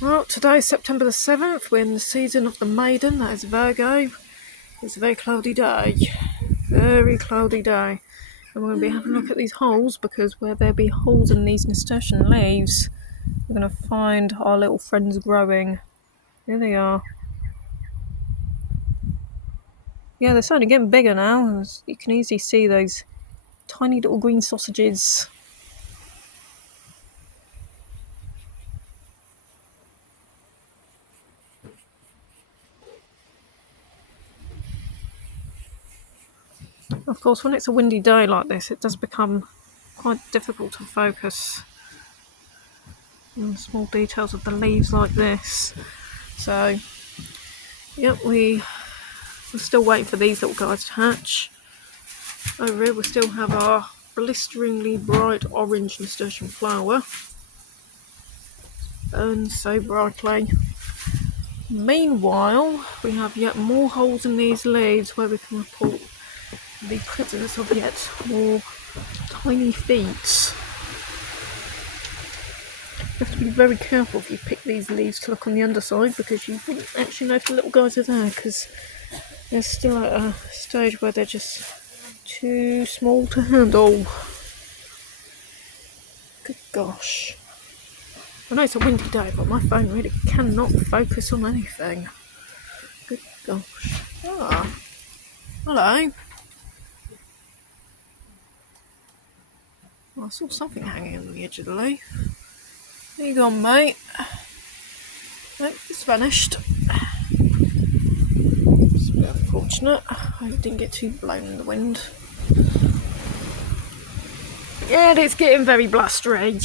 Well, today's September the 7th. We're in the season of the Maiden, that is Virgo. It's a very cloudy day. Very cloudy day. And we're going to be having a look at these holes because where there be holes in these nasturtium leaves, we're going to find our little friends growing. Here they are. Yeah, they're starting to get bigger now. You can easily see those tiny little green sausages. Of course, when it's a windy day like this, it does become quite difficult to focus on small details of the leaves like this. So, yep, we're still waiting for these little guys to hatch. Over here we still have our blisteringly bright orange nasturtium flower. Burns so brightly. Meanwhile, we have yet more holes in these leaves where we can report the presence of yet more tiny feet. You have to be very careful if you pick these leaves to look on the underside because you wouldn't actually know if the little guys are there because they're still at a stage where they're just too small to handle. Good gosh. I know it's a windy day, but my phone really cannot focus on anything. Good gosh. Ah. Hello. I saw something hanging on the edge of the leaf. There you gone, mate. Nope, it's vanished. It's a bit unfortunate. I hope it didn't get too blown in the wind. Yeah, it's getting very blustery.